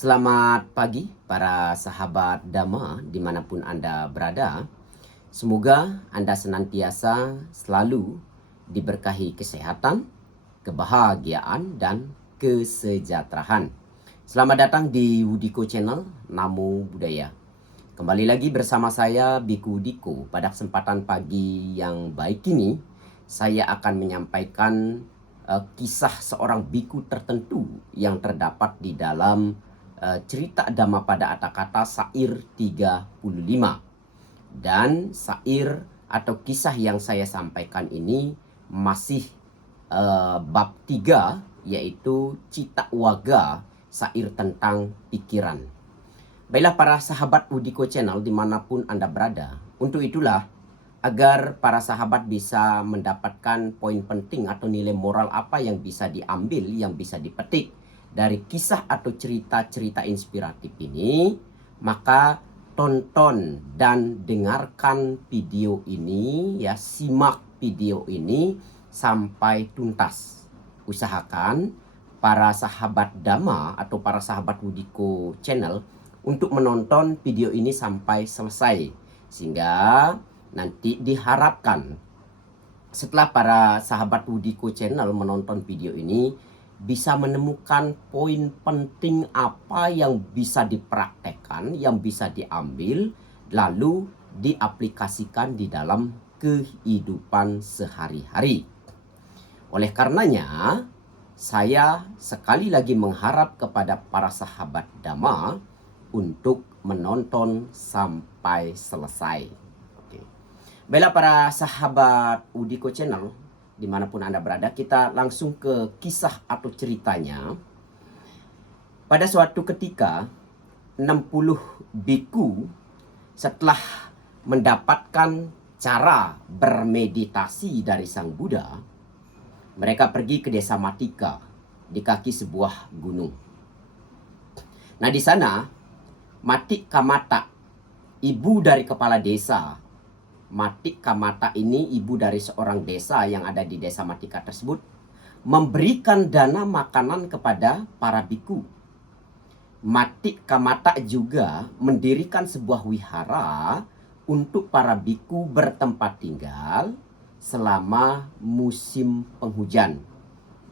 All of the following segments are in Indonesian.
Selamat pagi para sahabat Dhamma dimanapun Anda berada. Semoga Anda senantiasa selalu diberkahi kesehatan, kebahagiaan, dan kesejahteraan. Selamat datang di Wudiko Channel Namo Buddhaya. Kembali lagi bersama saya Biku Diko. Pada kesempatan pagi yang baik ini, saya akan menyampaikan kisah seorang biku tertentu yang terdapat di dalam cerita Dhammapada Atthakatha Sair 35. Dan sair atau kisah yang saya sampaikan ini masih bab 3, yaitu Cita Waga, sair tentang pikiran. Baiklah para sahabat Wudiko Channel dimanapun Anda berada, untuk itulah agar para sahabat bisa mendapatkan poin penting atau nilai moral apa yang bisa diambil, yang bisa dipetik dari kisah atau cerita-cerita inspiratif ini, maka tonton dan dengarkan video ini ya, simak video ini sampai tuntas. Usahakan para sahabat Dhamma atau para sahabat Wudiko Channel untuk menonton video ini sampai selesai, sehingga nanti diharapkan setelah para sahabat Wudiko Channel menonton video ini bisa menemukan poin penting apa yang bisa dipraktekkan, yang bisa diambil lalu diaplikasikan di dalam kehidupan sehari-hari. Oleh karenanya, saya sekali lagi mengharap kepada para sahabat Dhamma untuk menonton sampai selesai. Oke. Baiklah para sahabat Wudiko Channel dimanapun Anda berada, kita langsung ke kisah atau ceritanya. Pada suatu ketika 60 biku setelah mendapatkan cara bermeditasi dari Sang Buddha, mereka pergi ke desa Matika di kaki sebuah gunung. Nah, di sana Matik Kamata, ibu dari kepala desa. Matik Kamata ini ibu dari seorang desa yang ada di desa Matika tersebut, memberikan dana makanan kepada para biku. Matik Kamata juga mendirikan sebuah wihara untuk para biku bertempat tinggal selama musim penghujan.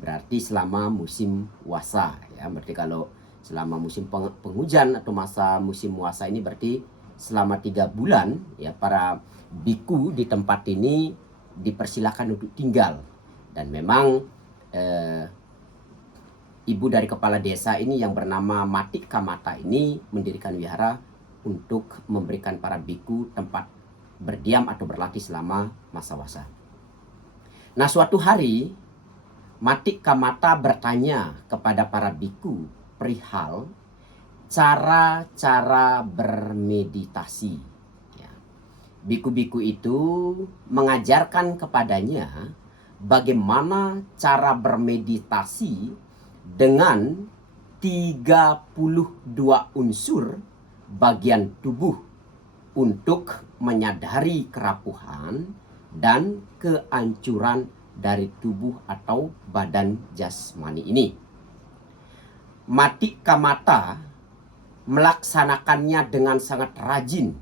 Berarti selama musim wasa ya. Berarti kalau selama musim penghujan atau masa musim puasa ini berarti selama 3 bulan ya, para biku di tempat ini dipersilakan untuk tinggal. Dan memang ibu dari kepala desa ini yang bernama Matik Kamata ini mendirikan wihara untuk memberikan para biku tempat berdiam atau berlatih selama masa wasa. Nah, suatu hari Matik Kamata bertanya kepada para biku perihal cara-cara bermeditasi. Ya. Biku-biku itu mengajarkan kepadanya bagaimana cara bermeditasi dengan 32 unsur bagian tubuh untuk menyadari kerapuhan dan kehancuran dari tubuh atau badan jasmani ini. Matik Kamata melaksanakannya dengan sangat rajin,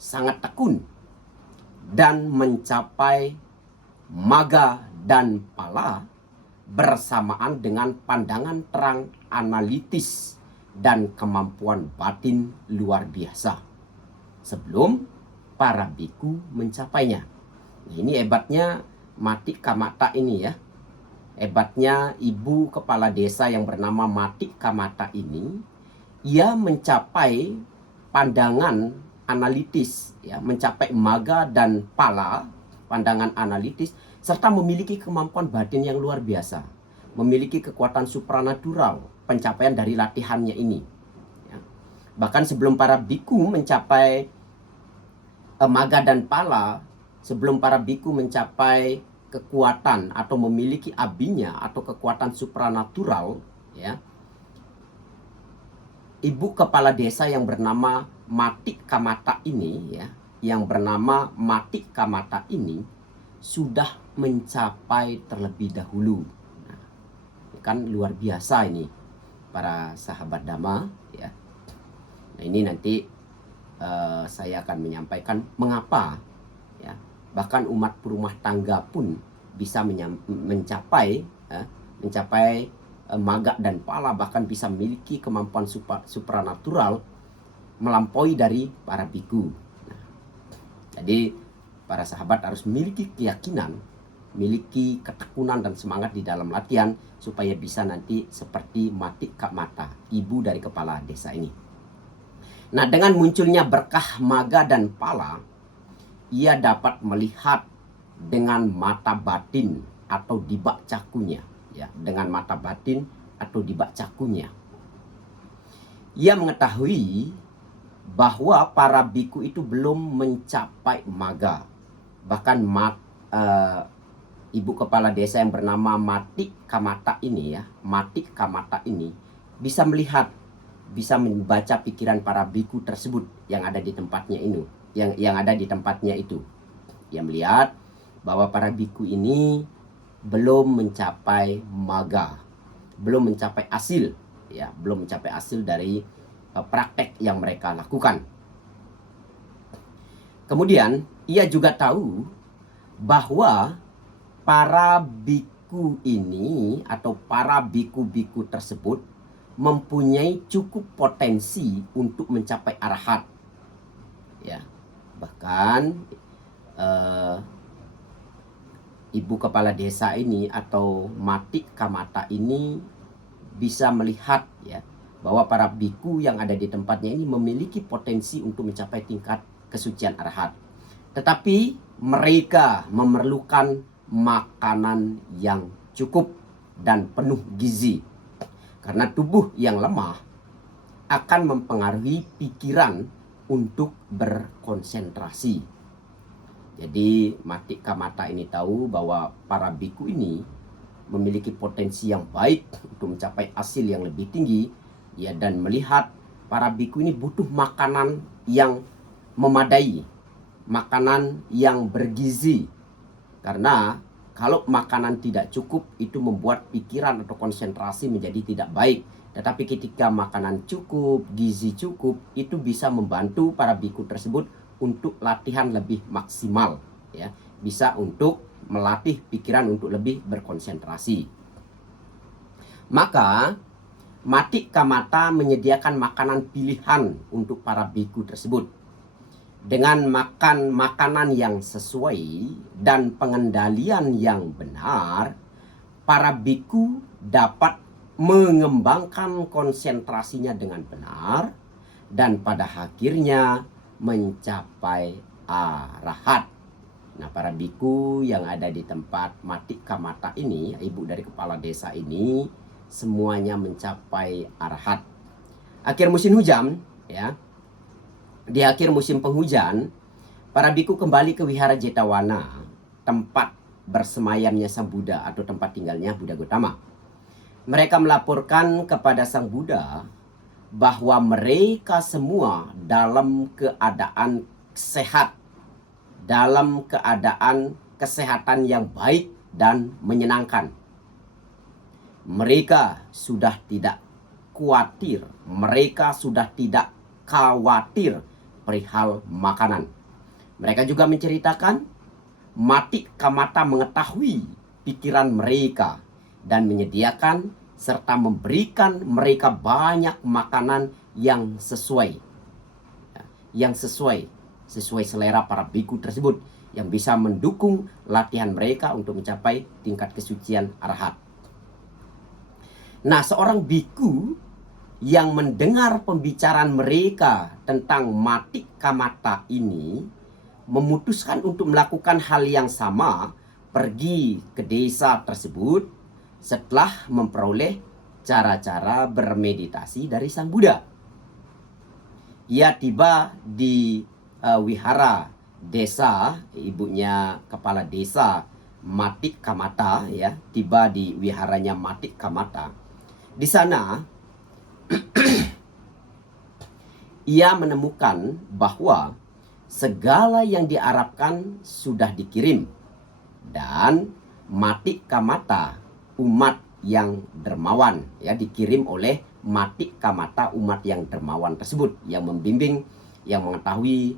sangat tekun, dan mencapai maga dan pala bersamaan dengan pandangan terang analitis dan kemampuan batin luar biasa sebelum para biku mencapainya. Nah, ini hebatnya Matik Kamata ini ya. Hebatnya ibu kepala desa yang bernama Matik Kamata ini, ia mencapai pandangan analitis ya, mencapai maga dan pala, pandangan analitis, serta memiliki kemampuan batin yang luar biasa, memiliki kekuatan supranatural, pencapaian dari latihannya ini ya. Bahkan sebelum para biku mencapai maga dan pala, sebelum para biku mencapai kekuatan atau memiliki abinya atau kekuatan supranatural ya, ibu kepala desa yang bernama Matik Kamata ini ya, yang bernama Matik Kamata ini sudah mencapai terlebih dahulu. Nah, kan luar biasa ini. para sahabat Dhamma ya. Nah, ini nanti saya akan menyampaikan mengapa ya bahkan umat berumah tangga pun bisa mencapai maga dan pala, bahkan bisa memiliki kemampuan supranatural melampaui dari para biku. Nah, jadi para sahabat harus memiliki keyakinan, memiliki ketekunan dan semangat di dalam latihan supaya bisa nanti seperti Mati Kak Mata, ibu dari kepala desa ini. Nah, dengan munculnya berkah maga dan pala, ia dapat melihat dengan mata batin atau dibak cakunya, ya, dengan mata batin atau dibak cakunya. Ia mengetahui bahwa para biku itu belum mencapai maga. Bahkan ibu kepala desa yang bernama Mati Kamata ini ya, Mati Kamata ini bisa melihat, bisa membaca pikiran para biku tersebut yang ada di tempatnya ini, yang ada di tempatnya itu. Ia melihat bahwa para biku ini belum mencapai maga, belum mencapai hasil, ya, belum mencapai hasil dari praktek yang mereka lakukan. Kemudian ia juga tahu bahwa para biku ini atau para biku-biku tersebut mempunyai cukup potensi untuk mencapai arahat. Ya, bahkan ibu kepala desa ini atau Mati Kamata ini bisa melihat ya bahwa para biku yang ada di tempatnya ini memiliki potensi untuk mencapai tingkat kesucian arahat. Tetapi mereka memerlukan makanan yang cukup dan penuh gizi. Karena tubuh yang lemah akan mempengaruhi pikiran untuk berkonsentrasi. Jadi Mati Kamata ini tahu bahwa para biku ini memiliki potensi yang baik untuk mencapai hasil yang lebih tinggi ya, dan melihat para biku ini butuh makanan yang memadai, makanan yang bergizi. Karena kalau makanan tidak cukup itu membuat pikiran atau konsentrasi menjadi tidak baik. Tetapi ketika makanan cukup, gizi cukup, itu bisa membantu para biku tersebut untuk latihan lebih maksimal ya, bisa untuk melatih pikiran untuk lebih berkonsentrasi. Maka Mati Kamata menyediakan makanan pilihan untuk para biku tersebut. Dengan makan makanan yang sesuai dan pengendalian yang benar, para biku dapat mengembangkan konsentrasinya dengan benar dan pada akhirnya mencapai arahat. Nah, para biku yang ada di tempat Mati Kamata ini, ibu dari kepala desa ini, semuanya mencapai arahat. Akhir musim hujan, ya. Di akhir musim penghujan, para biku kembali ke Wihara Jetawana, tempat bersemayamnya Sang Buddha atau tempat tinggalnya Buddha Gautama. Mereka melaporkan kepada Sang Buddha bahwa mereka semua dalam keadaan sehat, dalam keadaan kesehatan yang baik dan menyenangkan. Mereka sudah tidak khawatir, mereka sudah tidak khawatir perihal makanan. Mereka juga menceritakan Mati Kamata mengetahui pikiran mereka dan menyediakan serta memberikan mereka banyak makanan yang sesuai, sesuai selera para biku tersebut, yang bisa mendukung latihan mereka untuk mencapai tingkat kesucian arahat. Nah, seorang biku yang mendengar pembicaraan mereka tentang Mati Kamata ini memutuskan untuk melakukan hal yang sama, pergi ke desa tersebut setelah memperoleh cara-cara bermeditasi dari Sang Buddha. Ia tiba di wihara desa, ibunya kepala desa Mati Kamata ya, tiba di wiharanya Mati Kamata. Di sana ia menemukan bahwa segala yang diharapkan sudah dikirim dan Mati Kamata, umat yang dermawan, ya, dikirim oleh Matik Kamata, umat yang dermawan tersebut, yang membimbing, yang mengetahui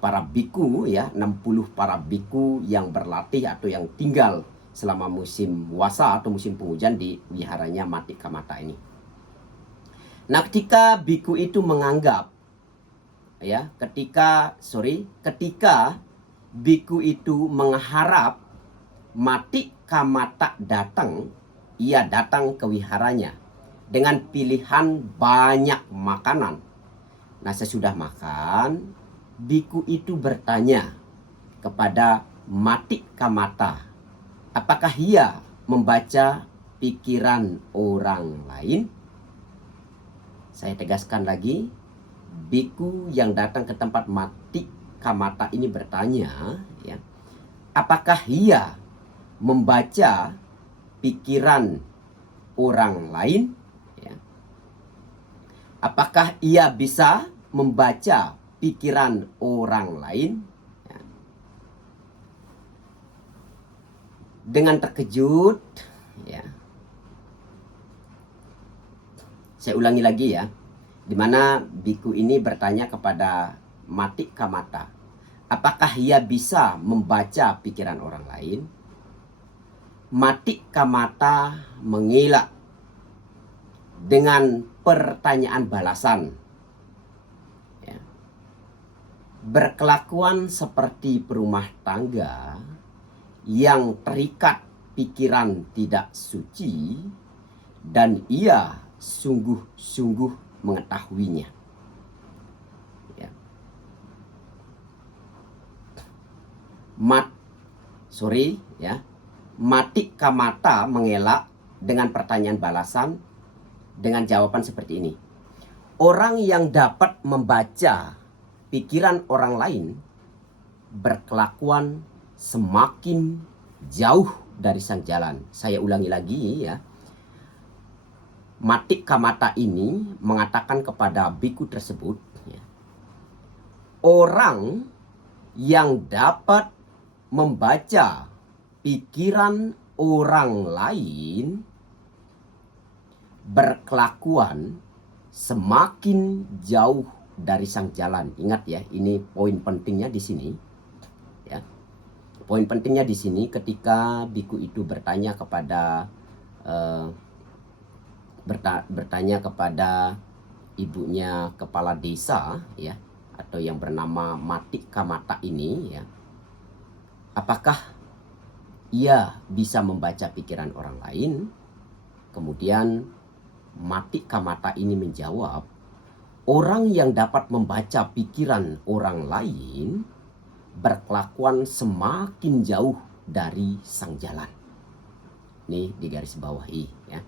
para biku, ya, 60 para biku yang berlatih atau yang tinggal selama musim wasa atau musim penghujan di wiharanya Matik Kamata ini. Nah, ketika biku itu menganggap, ya, ketika biku itu mengharap Matik Kamata datang, ia datang ke wiharanya dengan pilihan banyak makanan. Nah, sesudah makan, biku itu bertanya kepada Matik Kamata, apakah ia membaca pikiran orang lain? Saya tegaskan lagi, biku yang datang ke tempat Matik Kamata ini bertanya, ya, apakah ia membaca pikiran orang lain, ya. Apakah ia bisa membaca pikiran orang lain, ya. Dengan terkejut, ya, saya ulangi lagi, ya, di mana biku ini bertanya kepada Matik Kamata, apakah ia bisa membaca pikiran orang lain? Matik Kamata mengelak dengan pertanyaan balasan, ya. Berkelakuan seperti perumah tangga yang terikat pikiran tidak suci, dan ia sungguh-sungguh mengetahuinya, ya. Matik Kamata mengelak dengan pertanyaan balasan dengan jawaban seperti ini. Orang yang dapat membaca pikiran orang lain berkelakuan semakin jauh dari sang jalan. Saya ulangi lagi, ya. Matik Kamata ini mengatakan kepada biku tersebut, ya, orang yang dapat membaca pikiran orang lain berkelakuan semakin jauh dari sang jalan. Ingat, ya, ini poin pentingnya di sini, ya. Poin pentingnya di sini ketika biku itu bertanya kepada ibunya kepala desa, ya, atau yang bernama Matik Kamata ini, ya, apakah ia bisa membaca pikiran orang lain? Kemudian Matik Kamata ini menjawab, orang yang dapat membaca pikiran orang lain berkelakuan semakin jauh dari sang jalan. Ini di garis bawahi, ya.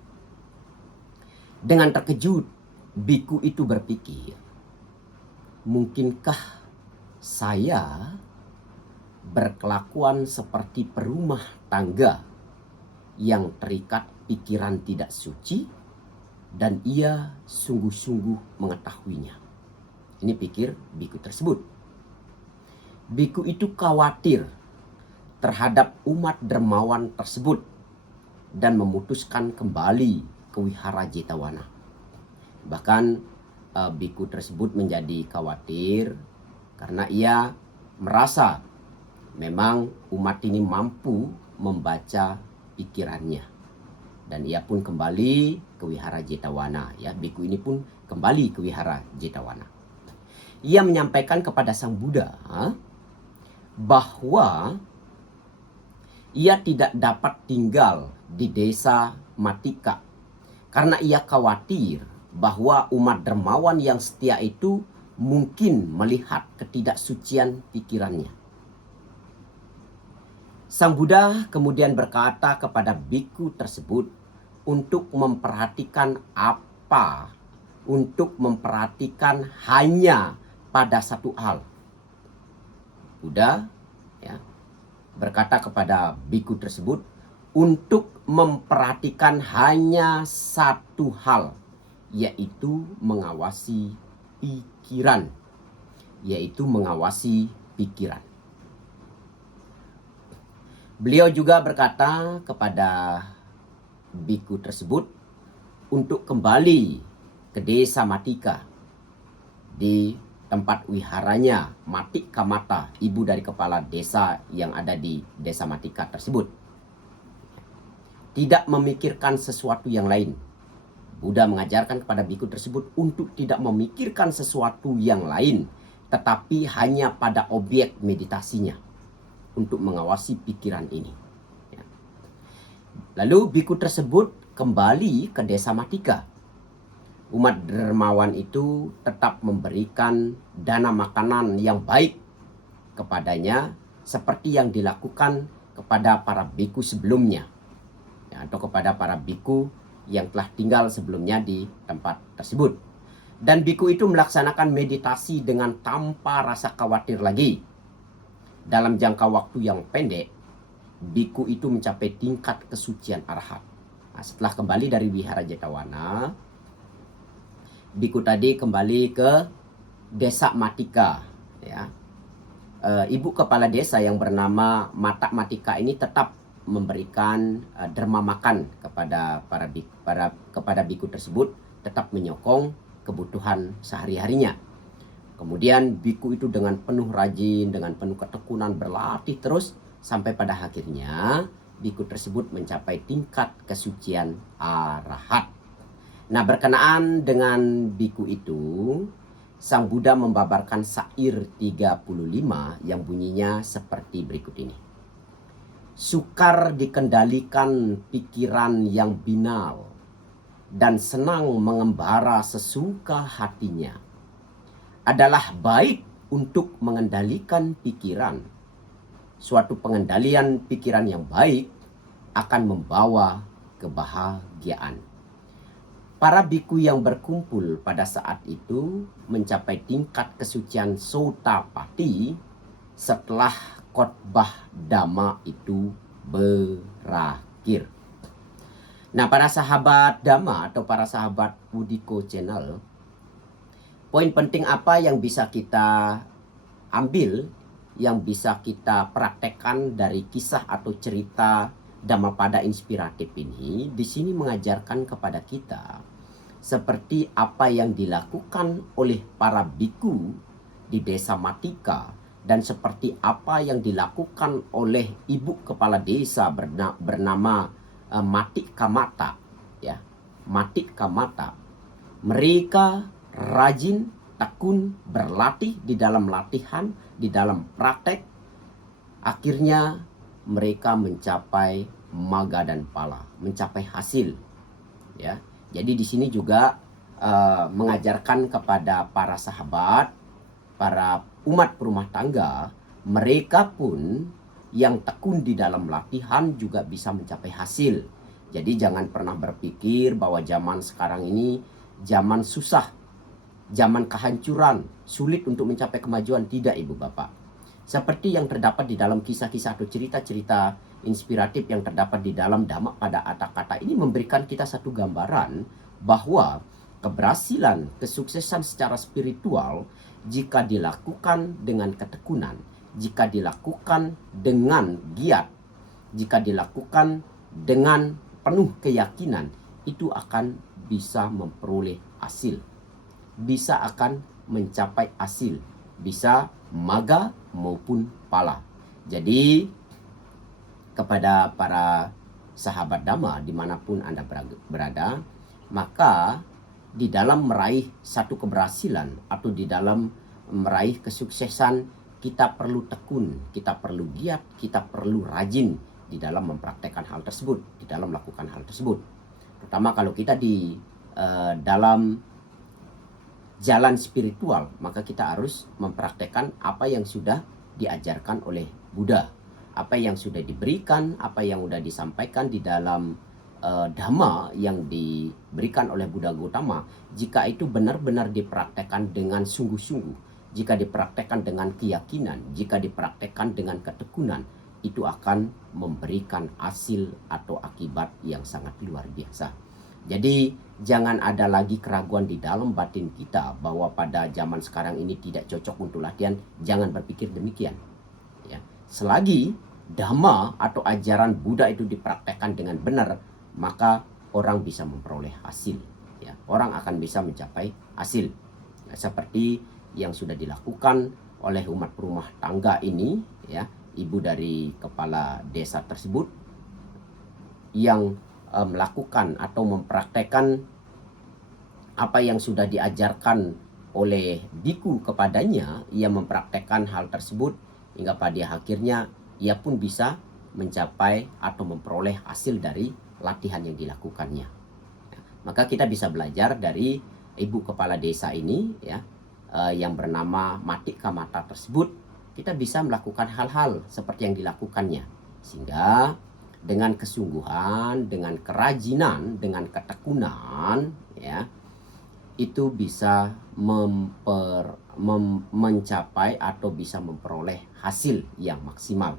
Dengan terkejut, biku itu berpikir, mungkinkah saya berkelakuan seperti perumah tangga yang terikat pikiran tidak suci, dan ia sungguh-sungguh mengetahuinya. Ini pikir biku tersebut. Biku itu khawatir terhadap umat dermawan tersebut dan memutuskan kembali ke wihara Jetavana. Bahkan biku tersebut menjadi khawatir karena ia merasa memang umat ini mampu membaca pikirannya, dan ia pun kembali ke wihara Jetavana, ya. Biku ini pun kembali ke wihara Jetavana. Ia menyampaikan kepada Sang Buddha bahwa ia tidak dapat tinggal di desa Matika karena ia khawatir bahwa umat dermawan yang setia itu mungkin melihat ketidaksucian pikirannya. Sang Buddha kemudian berkata kepada biku tersebut untuk memperhatikan hanya pada satu hal. Buddha, ya, berkata kepada biku tersebut untuk memperhatikan hanya satu hal, yaitu mengawasi pikiran. Beliau juga berkata kepada biku tersebut untuk kembali ke desa Matika di tempat wiharanya Matika Mata, ibu dari kepala desa yang ada di desa Matika tersebut. Tidak memikirkan sesuatu yang lain. Buddha mengajarkan kepada biku tersebut untuk tidak memikirkan sesuatu yang lain, tetapi hanya pada objek meditasinya untuk mengawasi pikiran ini. Ya. Lalu biku tersebut kembali ke desa Matika. Umat dermawan itu tetap memberikan dana makanan yang baik kepadanya seperti yang dilakukan kepada para biku sebelumnya, ya, atau kepada para biku yang telah tinggal sebelumnya di tempat tersebut. Dan biku itu melaksanakan meditasi dengan tanpa rasa khawatir lagi. Dalam jangka waktu yang pendek, biku itu mencapai tingkat kesucian arahat. Nah, setelah kembali dari wihara Jetawana, biku tadi kembali ke desa Matika. Ya. Ibu kepala desa yang bernama Mata Matika ini tetap memberikan derma makan kepada kepada biku tersebut, tetap menyokong kebutuhan sehari-harinya. Kemudian biku itu dengan penuh rajin, dengan penuh ketekunan berlatih terus sampai pada akhirnya biku tersebut mencapai tingkat kesucian arahat. Nah, berkenaan dengan biku itu, Sang Buddha membabarkan syair 35 yang bunyinya seperti berikut ini. Sukar dikendalikan pikiran yang binal dan senang mengembara sesuka hatinya. Adalah baik untuk mengendalikan pikiran. Suatu pengendalian pikiran yang baik akan membawa kebahagiaan. Para biku yang berkumpul pada saat itu mencapai tingkat kesucian Sotapati setelah khotbah Dhamma itu berakhir. Nah, para sahabat Dhamma atau para sahabat Buddhiko Channel, poin penting apa yang bisa kita ambil, yang bisa kita praktekkan dari kisah atau cerita Dhammapada inspiratif ini, di sini mengajarkan kepada kita seperti apa yang dilakukan oleh para biku di desa Matika, dan seperti apa yang dilakukan oleh ibu kepala desa bernama Matika Mata, ya, Matika Mata. Mereka rajin, tekun, berlatih di dalam latihan, di dalam praktek. Akhirnya mereka mencapai maga dan pala, mencapai hasil, ya. Jadi di sini juga mengajarkan kepada para sahabat, para umat berumah tangga, mereka pun yang tekun di dalam latihan juga bisa mencapai hasil. Jadi jangan pernah berpikir bahwa zaman sekarang ini zaman susah, zaman kehancuran, sulit untuk mencapai kemajuan. Tidak, Ibu Bapak. Seperti yang terdapat di dalam kisah-kisah atau cerita-cerita inspiratif yang terdapat di dalam Dhammapada kata-kata ini memberikan kita satu gambaran bahwa keberhasilan, kesuksesan secara spiritual jika dilakukan dengan ketekunan, jika dilakukan dengan giat, jika dilakukan dengan penuh keyakinan, itu akan bisa memperoleh hasil, bisa akan mencapai hasil, bisa maga maupun pala. Jadi kepada para sahabat Dhamma dimanapun Anda berada, maka di dalam meraih satu keberhasilan atau di dalam meraih kesuksesan, kita perlu tekun, kita perlu giat, kita perlu rajin di dalam mempraktekkan hal tersebut, di dalam melakukan hal tersebut. Terutama kalau kita di dalam jalan spiritual, maka kita harus mempraktekkan apa yang sudah diajarkan oleh Buddha, apa yang sudah diberikan, apa yang sudah disampaikan di dalam Dhamma yang diberikan oleh Buddha Gautama. Jika itu benar-benar dipraktekkan dengan sungguh-sungguh, jika dipraktekkan dengan keyakinan, jika dipraktekkan dengan ketekunan, itu akan memberikan hasil atau akibat yang sangat luar biasa. Jadi jangan ada lagi keraguan di dalam batin kita bahwa pada zaman sekarang ini tidak cocok untuk latihan. Jangan berpikir demikian, ya. Selagi Dhamma atau ajaran Buddha itu dipraktekkan dengan benar, maka orang bisa memperoleh hasil, ya. Orang akan bisa mencapai hasil, ya, seperti yang sudah dilakukan oleh umat rumah tangga ini, ya, ibu dari kepala desa tersebut yang melakukan atau mempraktekkan apa yang sudah diajarkan oleh biku kepadanya. Ia mempraktekkan hal tersebut hingga pada akhirnya ia pun bisa mencapai atau memperoleh hasil dari latihan yang dilakukannya. Maka kita bisa belajar dari ibu kepala desa ini, ya, yang bernama Matik Kamata tersebut. Kita bisa melakukan hal-hal seperti yang dilakukannya, sehingga dengan kesungguhan, dengan kerajinan, dengan ketekunan, ya, itu bisa mencapai atau bisa memperoleh hasil yang maksimal.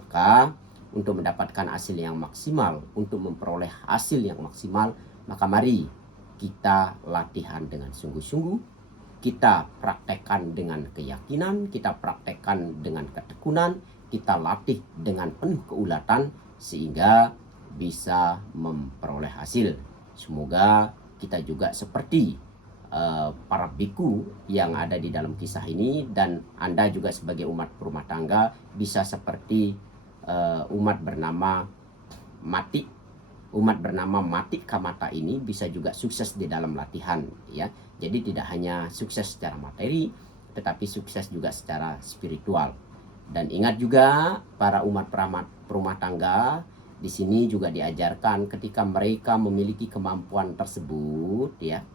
Maka untuk mendapatkan hasil yang maksimal, untuk memperoleh hasil yang maksimal, maka mari kita latihan dengan sungguh-sungguh, kita praktekkan dengan keyakinan, kita praktekkan dengan ketekunan, kita latih dengan penuh keulatan sehingga bisa memperoleh hasil. Semoga kita juga seperti para biku yang ada di dalam kisah ini, dan Anda juga sebagai umat rumah tangga bisa seperti umat bernama Matik Kamata ini, bisa juga sukses di dalam latihan, ya. Jadi tidak hanya sukses secara materi, tetapi sukses juga secara spiritual. Dan ingat juga para umat rumah tangga di sini juga diajarkan ketika mereka memiliki kemampuan tersebut, ya,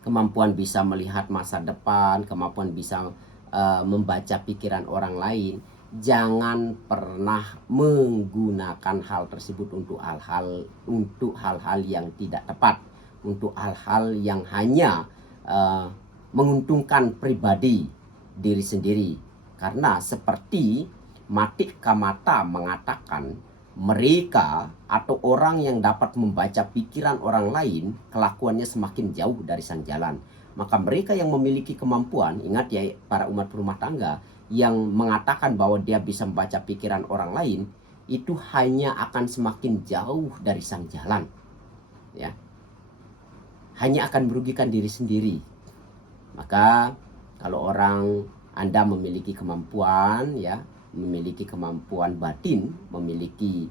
kemampuan bisa melihat masa depan, kemampuan bisa membaca pikiran orang lain, jangan pernah menggunakan hal tersebut untuk hal-hal yang tidak tepat, untuk hal-hal yang hanya menguntungkan pribadi diri sendiri. Karena seperti Matik Kamata mengatakan, mereka atau orang yang dapat membaca pikiran orang lain, kelakuannya semakin jauh dari sang jalan. Maka mereka yang memiliki kemampuan, ingat ya para umat rumah tangga, yang mengatakan bahwa dia bisa membaca pikiran orang lain, itu hanya akan semakin jauh dari sang jalan, ya. Hanya akan merugikan diri sendiri. Maka kalau Anda memiliki kemampuan, ya, memiliki kemampuan batin, memiliki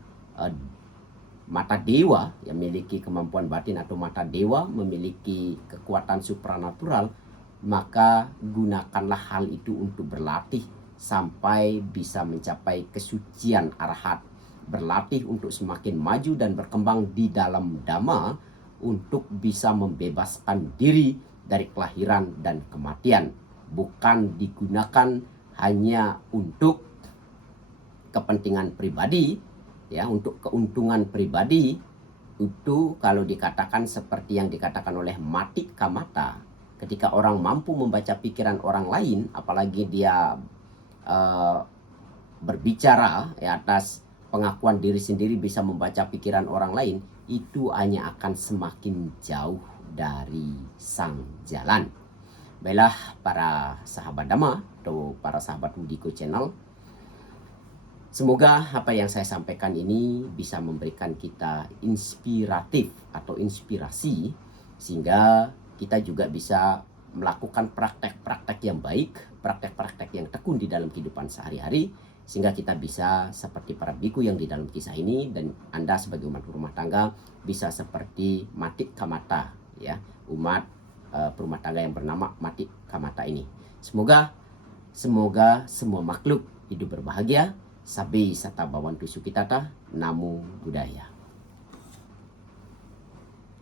mata dewa, yang memiliki kemampuan batin atau mata dewa, memiliki kekuatan supranatural, maka gunakanlah hal itu untuk berlatih sampai bisa mencapai kesucian arahat, berlatih untuk semakin maju dan berkembang di dalam dhamma, untuk bisa membebaskan diri dari kelahiran dan kematian, bukan digunakan hanya untuk kepentingan pribadi, ya, untuk keuntungan pribadi. Itu kalau dikatakan seperti yang dikatakan oleh Matik Kamata, ketika orang mampu membaca pikiran orang lain, apalagi dia berbicara, ya, atas pengakuan diri sendiri bisa membaca pikiran orang lain, itu hanya akan semakin jauh dari sang jalan. Baiklah para sahabat Dhamma atau para sahabat Udiko Channel, semoga apa yang saya sampaikan ini bisa memberikan kita inspiratif atau inspirasi, sehingga kita juga bisa melakukan praktek-praktek yang baik, praktek-praktek yang tekun di dalam kehidupan sehari-hari, sehingga kita bisa seperti para biku yang di dalam kisah ini, dan Anda sebagai umat rumah tangga bisa seperti Matik Kamata, ya, umat rumah tangga yang bernama Matik Kamata ini. Semoga semua makhluk hidup berbahagia. Sabi Sata Bawantu Sukitata. Namo Buddhaya.